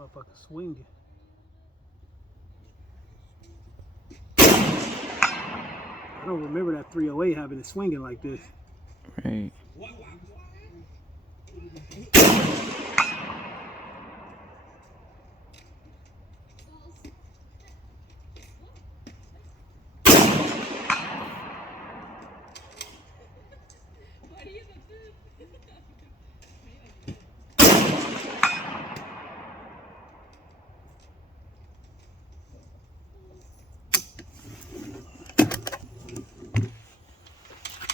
Motherfucker swinging. I don't remember that 308 having it swinging like this. Right.